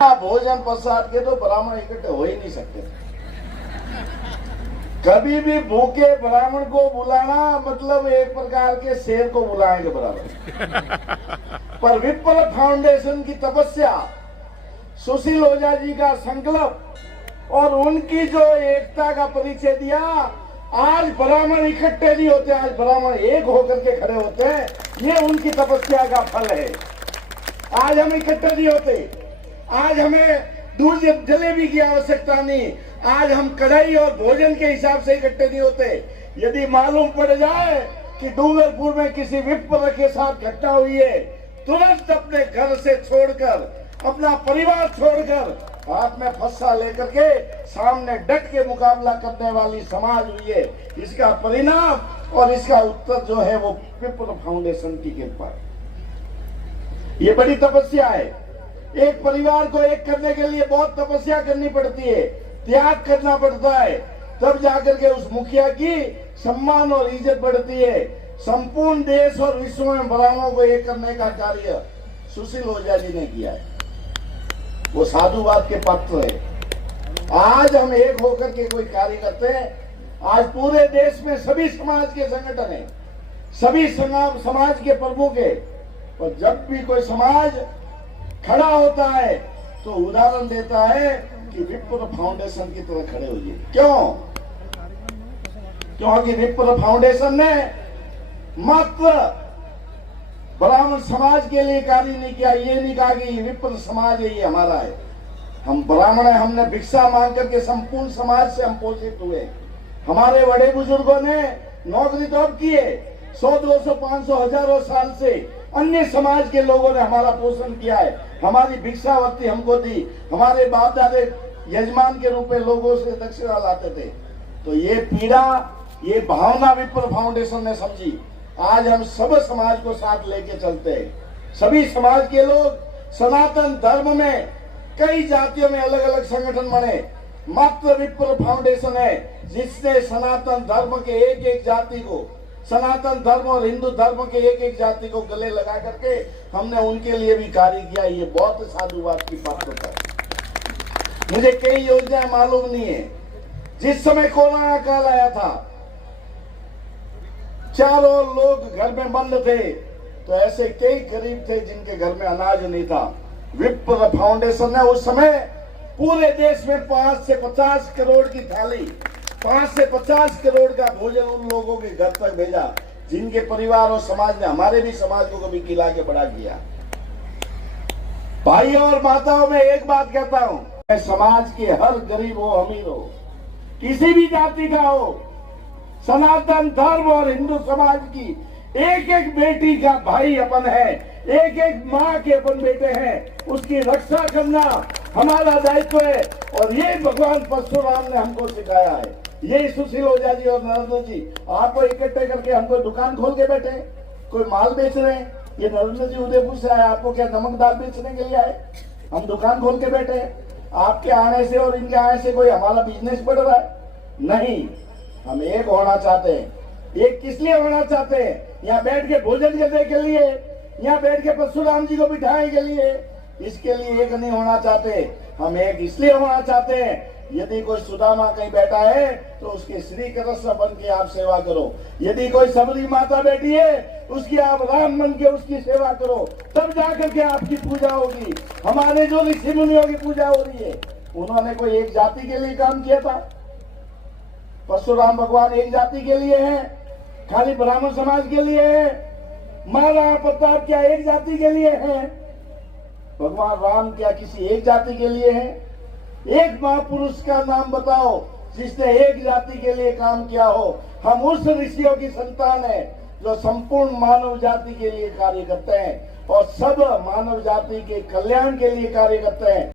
भोजन प्रसाद के तो ब्राह्मण इकट्ठे हो ही नहीं सकते। कभी भी भूखे ब्राह्मण को बुलाना मतलब एक प्रकार के शेर को बुलाने के बराबर। पर विप्र फाउंडेशन की तपस्या, सुशील ओझा जी का संकल्प और उनकी जो एकता का परिचय दिया, आज ब्राह्मण इकट्ठे नहीं होते, आज ब्राह्मण एक होकर के खड़े होते हैं। ये उनकी तपस्या का फल है। आज हम इकट्ठे नहीं होते, आज हमें दूध जलेबी की आवश्यकता नहीं, आज हम कढ़ाई और भोजन के हिसाब से इकट्ठे नहीं होते। यदि मालूम पड़ जाए कि डूंगरपुर में किसी विप्र के साथ घटना हुई है, तुरंत अपने घर से छोड़कर, अपना परिवार छोड़कर, हाथ में फस्सा लेकर के सामने डट के मुकाबला करने वाली समाज हुई है। इसका परिणाम और इसका उत्तर जो है वो विप्र फाउंडेशन की कृपा। ये बड़ी तपस्या है। एक परिवार को एक करने के लिए बहुत तपस्या करनी पड़ती है, त्याग करना पड़ता है, तब जाकर के उस मुखिया की सम्मान और इज्जत बढ़ती है। संपूर्ण देश और विश्व में ब्राह्मणों को एक करने का कार्य सुशील ओझा जी ने किया है। वो साधुवाद के पात्र है। आज हम एक होकर के कोई कार्य करते हैं। आज पूरे देश में सभी समाज के संगठन है, सभी समाज के प्रमुख है, और जब भी कोई समाज खड़ा होता है तो उदाहरण देता है कि विप्र फाउंडेशन की तरह खड़े होइए। क्यों? क्योंकि विप्र फाउंडेशन ने मात्र ब्राह्मण समाज के लिए कार्य नहीं किया। ये नहीं कहा कि विप्र समाज है, ये हमारा है, हम ब्राह्मण है, हमने भिक्षा मांग करके संपूर्ण समाज से हम पोषित हुए। हमारे बड़े बुजुर्गों ने नौकरी तो अब की है, 100, 200, 500, हजारों साल से अन्य समाज के लोगों ने हमारा पोषण किया है, हमारी भिक्षावृत्ति हमको दी। हमारे बाप दादे यजमान के रूप में लोगों से दक्षिणा लाते थे। तो ये पीड़ा, ये भावना विप्र फाउंडेशन ने समझी। आज हम सब समाज को साथ लेके चलते हैं। सभी समाज के लोग सनातन धर्म में कई जातियों में अलग अलग संगठन बने, मात्र विप्र फाउंडेशन है जिसने सनातन धर्म के एक एक जाति को, सनातन धर्म और हिंदू धर्म के एक एक जाति को गले लगा करके हमने उनके लिए भी कार्य किया। ये बहुत साधुवाद की बात होता है। मुझे कई योजनाएं मालूम नहीं है। जिस समय कोरोना काल आया था, चारों लोग घर में बंद थे, तो ऐसे कई गरीब थे जिनके घर में अनाज नहीं था। विप्र फाउंडेशन ने उस समय पूरे देश में 5 से 50 करोड़ की थाली, 5 से 50 करोड़ का भोजन उन लोगों के घर तक भेजा जिनके परिवार और समाज ने, हमारे भी समाज को कभी खिला के बड़ा किया। भाइयों और माताओं, में एक बात कहता हूं, समाज के हर गरीब हो, अमीर हो, किसी भी जाति का हो, सनातन धर्म और हिंदू समाज की एक एक बेटी का भाई अपन है, एक एक माँ के अपन बेटे हैं, उसकी रक्षा करना हमारा दायित्व है। और ये भगवान परशुराम ने हमको सिखाया है। ये सुशील ओझा जी और नरेंद्र जी आपको इकट्ठे करके हमको दुकान खोल के बैठे, कोई माल बेच रहे हैं। ये नरेंद्र जी उदयपुर से आए, आपको क्या नमक दाल बेचने के लिए आए? हम दुकान खोल के बैठे। आपके आने से और इनके आने से कोई हमारा बिजनेस बढ़ रहा है? नहीं, हम एक होना चाहते हैं। एक किस लिए होना चाहते हैं? यहाँ बैठ के भोजन करने के लिए, यहाँ बैठ के परशुराम जी को बिठाने के लिए, इसके लिए एक नहीं होना चाहते। हम एक इसलिए होना चाहते हैं, यदि कोई सुदामा कहीं बैठा है तो उसके श्री कृष्ण बन के आप सेवा करो। यदि कोई सबरी माता बैठी है, उसकी आप राम बन के उसकी सेवा करो, तब जाकर के आपकी पूजा होगी। हमारे जो ऋषि मुनियों की पूजा हो रही है, उन्होंने कोई एक जाति के लिए काम किया था? परशुराम भगवान एक जाति के लिए है? खाली ब्राह्मण समाज के लिए है? महाराणा प्रताप क्या एक जाति के लिए है? भगवान राम क्या किसी एक जाति के लिए है? एक महापुरुष का नाम बताओ जिसने एक जाति के लिए काम किया हो। हम उस ऋषियों की संतान है जो संपूर्ण मानव जाति के लिए कार्य करते हैं और सब मानव जाति के कल्याण के लिए कार्य करते हैं।